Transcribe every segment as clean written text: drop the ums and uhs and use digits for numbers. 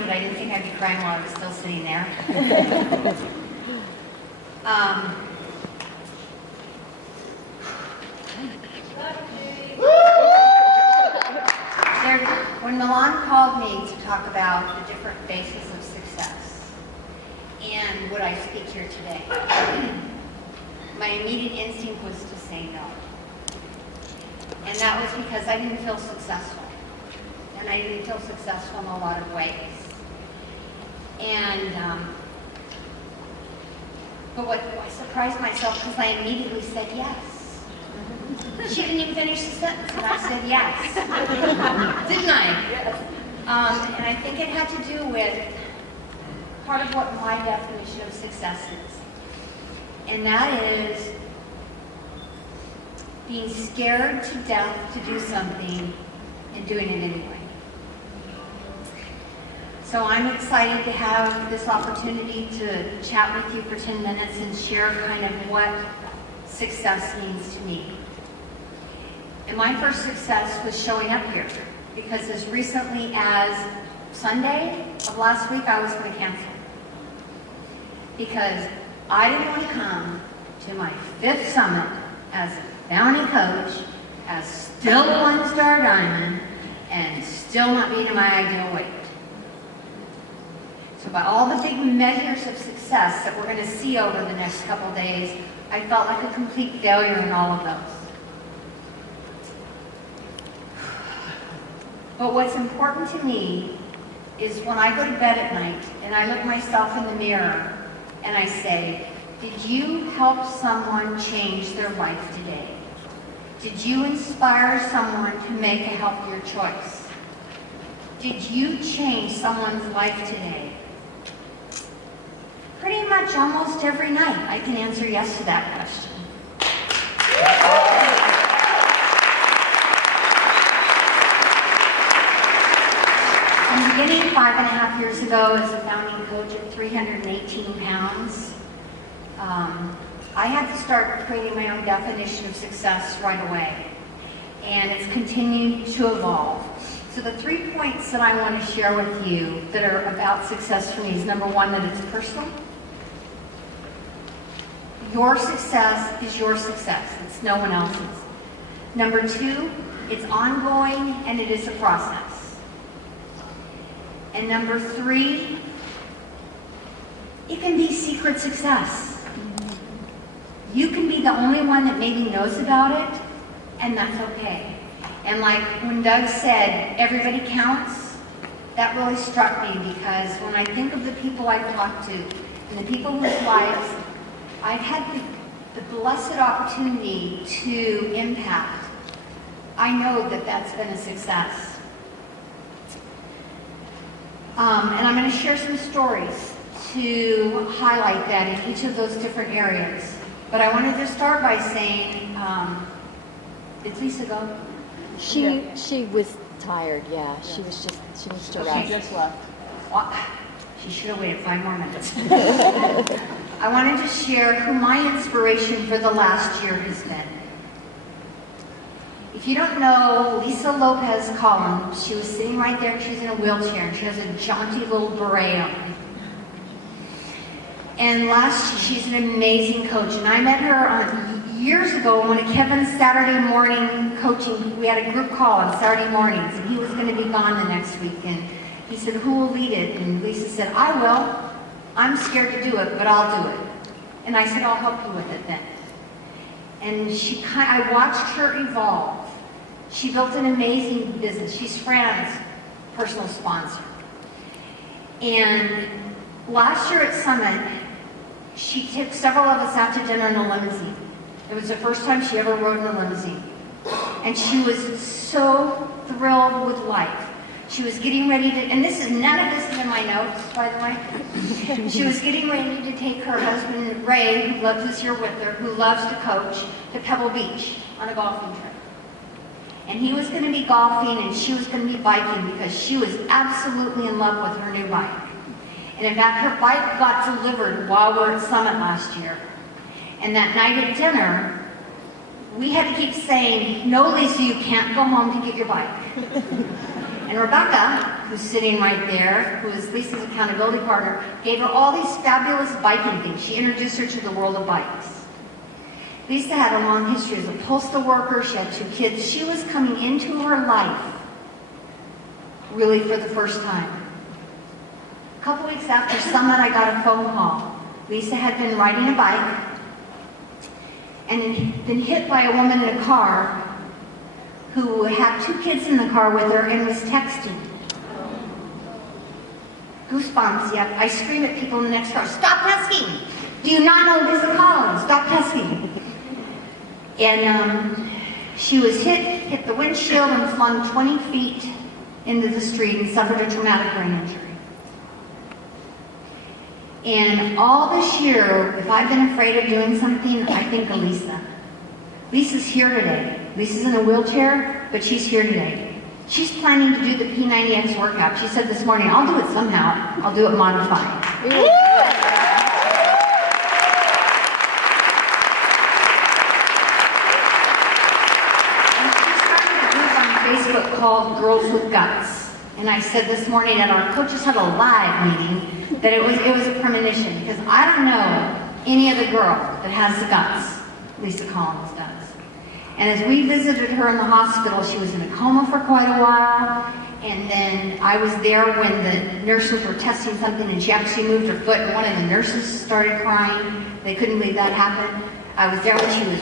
crying, but I didn't think I'd be crying while I was still sitting there. When Milan called me to talk about the different bases of success and would I speak here today, my immediate instinct was to say no. And that was because I didn't feel successful. And I didn't feel successful in a lot of ways. And, but what I surprised myself because I immediately said yes. She didn't even finish the sentence, and I said yes. Didn't I? Yes. And I think it had to do with part of what my definition of success is. And that is being scared to death to do something and doing it anyway. So I'm excited to have this opportunity to chat with you for 10 minutes and share kind of what success means to me. And my first success was showing up here, because as recently as Sunday of last week, I was going to cancel. Because I didn't want to come to my 5th summit as a bounty coach, as still a 1-star diamond, and still not being in my ideal weight. So by all the big measures of success that we're going to see over the next couple of days, I felt like a complete failure in all of those. But what's important to me is when I go to bed at night and I look myself in the mirror and I say, did you help someone change their life today? Did you inspire someone to make a healthier choice? Did you change someone's life today? Pretty much almost every night I can answer yes to that question. I'm beginning 5.5 years ago as a founding coach at 318 pounds. I had to start creating my own definition of success right away. And it's continued to evolve. So the 3 points that I want to share with you that are about success for me is, number 1, that it's personal. Your success is your success. It's no one else's. Number 2, it's ongoing and it is a process. And number 3, it can be secret success. You can be the only one that maybe knows about it, and that's okay. And like when Doug said, everybody counts, that really struck me, because when I think of the people I've talked to and the people whose lives I've had the blessed opportunity to impact, I know that that's been a success. And I'm going to share some stories to highlight that in each of those different areas. But I wanted to start by saying, did Lisa go? She was tired, yeah. She was just, she needs to rest. She just left. Well, she should have waited 5 more minutes. I wanted to share who my inspiration for the last year has been. If you don't know Lisa Lopez Collins, she was sitting right there. She's in a wheelchair and she has a jaunty little beret on. And she's an amazing coach. And I met her years ago on one of Kevin's Saturday morning coaching. We had a group call on Saturday mornings, and he was going to be gone the next week. And he said, who will lead it? And Lisa said, I will. I'm scared to do it, but I'll do it. And I said, I'll help you with it then. And I watched her evolve. She built an amazing business. She's Fran's personal sponsor. And last year at Summit, she took several of us out to dinner in a limousine. It was the first time she ever rode in a limousine. And she was so thrilled with life. She was getting ready to, and none of this is in my notes, by the way. She was getting ready to take her husband, Ray, who lives here with her, who loves to coach, to Pebble Beach on a golfing trip. And he was going to be golfing and she was going to be biking, because she was absolutely in love with her new bike. And in fact, her bike got delivered while we were at Summit last year. And that night at dinner, we had to keep saying, no, Lisa, you can't go home to get your bike. And Rebecca, who's sitting right there, who is Lisa's accountability partner, gave her all these fabulous biking things. She introduced her to the world of bikes. Lisa had a long history as a postal worker. She had 2 kids. She was coming into her life really for the first time. A couple weeks after Summit, I got a phone call. Lisa had been riding a bike and been hit by a woman in a car who had 2 kids in the car with her and was texting. Goosebumps, yep. I scream at people in the next car, stop pesking! Do you not know Lisa Collins? Stop pesking! And she was hit the windshield and flung 20 feet into the street and suffered a traumatic brain injury. And all this year, if I've been afraid of doing something, I think of Lisa. Lisa's here today. Lisa's in a wheelchair, but she's here today. She's planning to do the P90X workout. She said this morning, I'll do it somehow. I'll do it modified. And she started a group on Facebook called Girls with Guts. And I said this morning at our Coaches Huddle Live meeting that it was a premonition, because I don't know any other girl that has the guts Lisa Collins does. And as we visited her in the hospital, she was in a coma for quite a while. And then I was there when the nurses were testing something and she actually moved her foot and one of the nurses started crying. They couldn't believe that happened. I was there when she was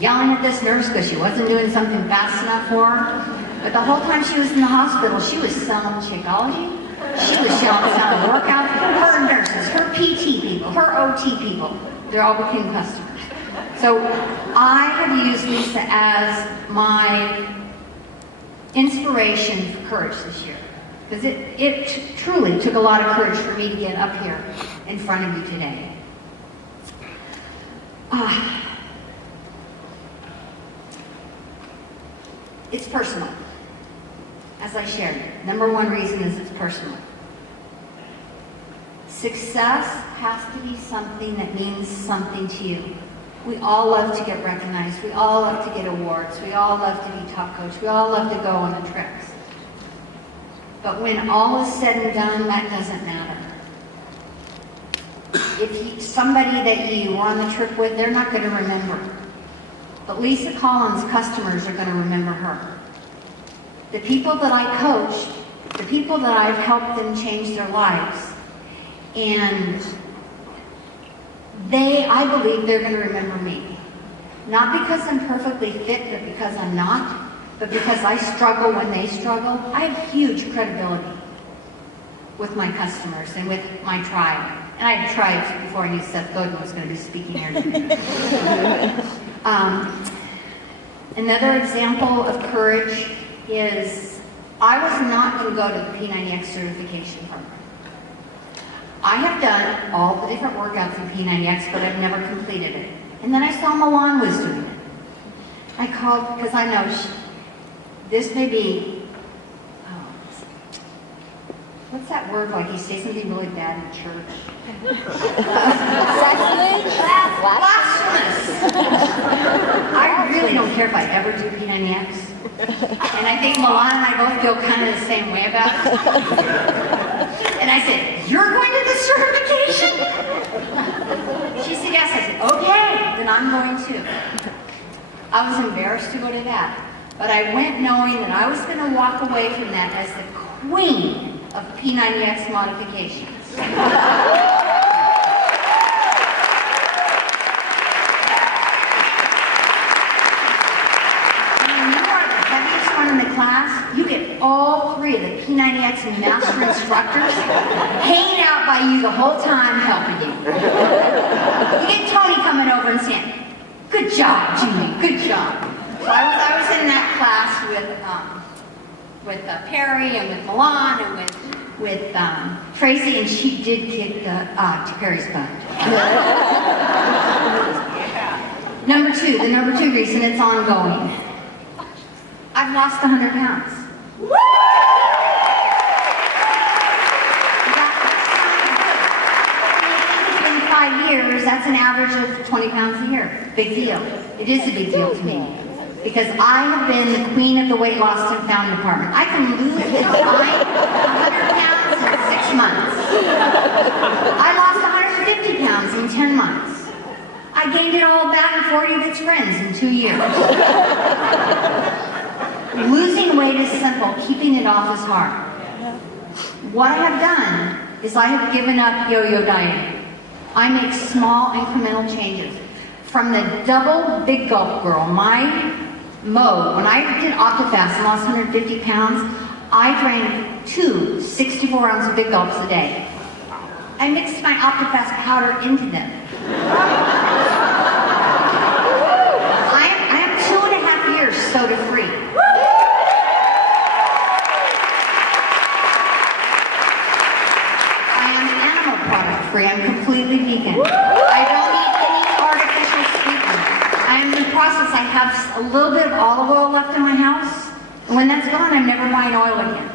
yelling at this nurse because she wasn't doing something fast enough for her. But the whole time she was in the hospital, she was selling Shakeology. She was selling workouts. Her nurses, her PT people, her OT people, they all became customers. So I have used Lisa as my inspiration for courage this year. Because it truly took a lot of courage for me to get up here in front of you today. It's personal. As I shared, number one reason is it's personal. Success has to be something that means something to you. We all love to get recognized. We all love to get awards. We all love to be top coach. We all love to go on the trips. But when all is said and done, that doesn't matter. If somebody that you were on the trip with, they're not going to remember. But Lisa Collins' customers are going to remember her. The people that I coached, the people that I've helped them change their lives, and I believe they're going to remember me. Not because I'm perfectly fit, but because I'm not, but because I struggle when they struggle. I have huge credibility with my customers and with my tribe. And I had tribes before I knew Seth Godin was going to be speaking here today. Another example of courage is I was not going to go to the P90X certification program. I have done all the different workouts in P90X, but I've never completed it. And then I saw Milan was doing it. I called, because I know this may be, what's that word, like you say something really bad in church? Blasphemous. I really don't care if I ever do P90X. And I think Milan and I both feel kind of the same way about it. And I said, you're going to the certification? She said, yes. I said, okay, then I'm going to. I was embarrassed to go to that. But I went knowing that I was going to walk away from that as the queen of P90X modifications. In the class, you get all three of the P90X master instructors hanging out by you the whole time helping you. You get Tony coming over and saying, good job, Judi, good job. So I was in that class with Perry and with Milan and with Tracy, and she did kick Perry's butt. The number two reason it's ongoing. I've lost 100 pounds. Woo! In 5 years, that's an average of 20 pounds a year. Big deal. It is a big deal to me. Because I have been the queen of the weight loss and found department. I can lose and find 100 pounds in 6 months. I lost 150 pounds in 10 months. I gained it all back and 40 of its friends in 2 years. Losing weight is simple. Keeping it off is hard. What I have done is I have given up yo-yo dieting. I make small incremental changes. From the double big gulp girl, my mode, when I did OptiFast and lost 150 pounds, I drank 2 64-ounce big gulps a day. I mixed my OptiFast powder into them. I am 2.5 years soda-free. Free. I'm completely vegan. I don't eat any artificial sweeteners. I am in the process. I have a little bit of olive oil left in my house. And when that's gone, I'm never buying oil again.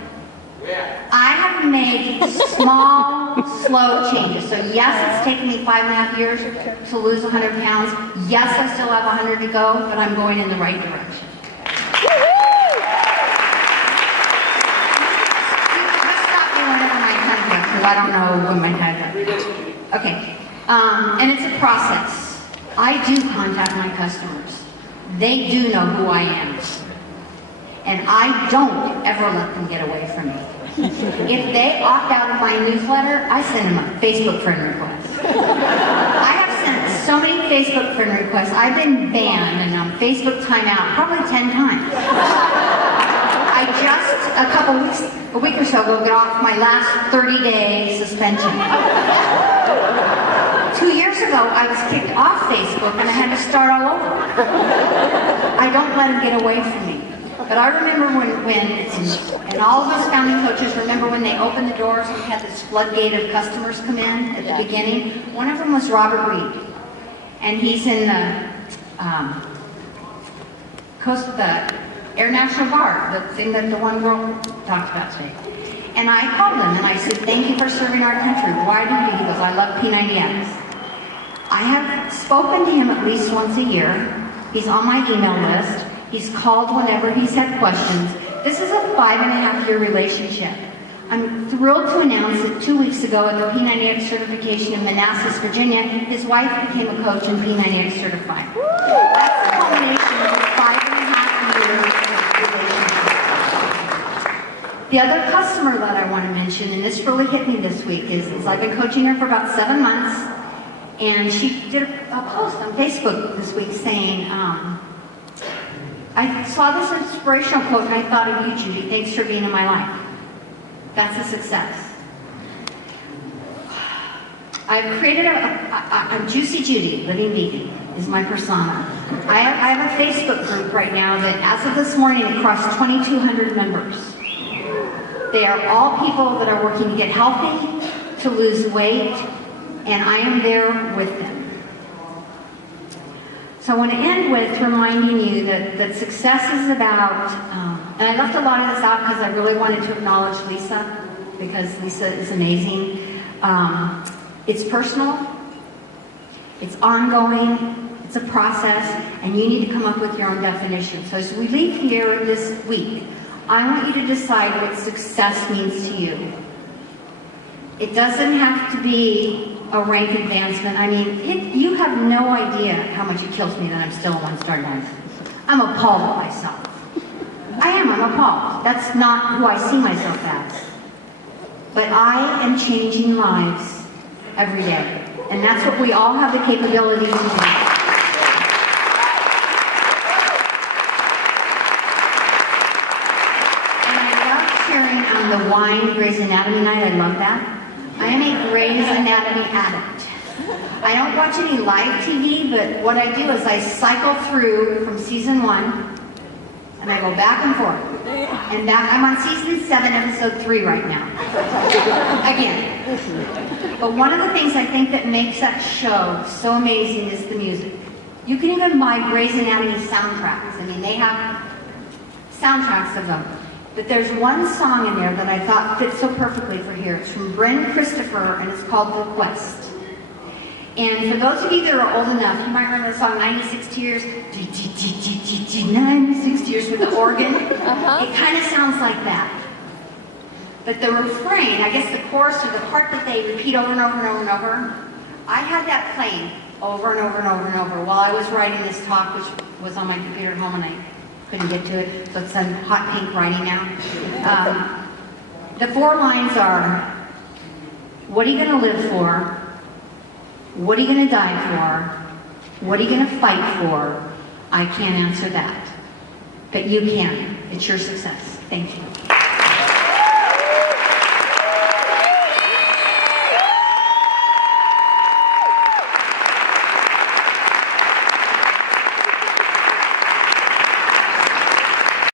I have made small, slow changes. So yes, it's taken me 5.5 years to lose 100 pounds. Yes, I still have 100 to go, but I'm going in the right direction. I don't know when my time is. Okay, and it's a process. I do contact my customers. They do know who I am. And I don't ever let them get away from me. If they opt out of my newsletter, I send them a Facebook friend request. I have sent so many Facebook friend requests. I've been banned and on Facebook timeout probably 10 times. I just, a week or so ago, got off my last 30-day suspension. 2 years ago, I was kicked off Facebook and I had to start all over. I don't let them get away from me. But I remember when and all of those founding coaches remember when they opened the doors and we had this floodgate of customers come in at the beginning. One of them was Robert Reed. And he's in the coast of the Air National Guard, the thing that the one girl talked about today. And I called him and I said, thank you for serving our country. Why do you? He goes, I love P90X. I have spoken to him at least once a year. He's on my email list. He's called whenever he's had questions. This is a 5.5-year relationship. I'm thrilled to announce that 2 weeks ago at the P90X certification in Manassas, Virginia, his wife became a coach and P90X certified. That's a culmination of a 5.5 years. The other customer that I want to mention, and this really hit me this week, is I've been coaching her for about 7 months, and she did a post on Facebook this week saying, I saw this inspirational quote and I thought of you, Judi. Thanks for being in my life. That's a success. I've created a Juicy Judi, Living Vegan, is my persona. I have a Facebook group right now that, as of this morning, it crossed 2,200 members. They are all people that are working to get healthy, to lose weight, and I am there with them. So I want to end with reminding you that success is about, and I left a lot of this out because I really wanted to acknowledge Lisa, because Lisa is amazing. It's personal, it's ongoing, it's a process, and you need to come up with your own definition. So as we leave here this week, I want you to decide what success means to you. It doesn't have to be a rank advancement. I mean, you have no idea how much it kills me that I'm still a one-star nurse. I'm appalled at myself. I'm appalled. That's not who I see myself as. But I am changing lives every day. And that's what we all have the capability to do. The wine Grey's Anatomy night, I love that. I am a Grey's Anatomy addict. I don't watch any live TV, but what I do is I cycle through from season 1, and I go back and forth. And back, I'm on season 7, episode 3 right now. Again. But one of the things I think that makes that show so amazing is the music. You can even buy Grey's Anatomy soundtracks. I mean, they have soundtracks of them. But there's one song in there that I thought fits so perfectly for here. It's from Bryn Christopher, and it's called The Quest. And for those of you that are old enough, you might remember the song 96 Tears. 96 Tears with the organ. It kind of sounds like that. But the refrain, I guess the chorus or the part that they repeat over and over and over and over, I had that playing over and over and over and over while I was writing this talk, which was on my computer at home and I couldn't get to it, so it's in hot pink writing now. The 4 lines are, what are you going to live for? What are you going to die for? What are you going to fight for? I can't answer that. But you can. It's your success. Thank you.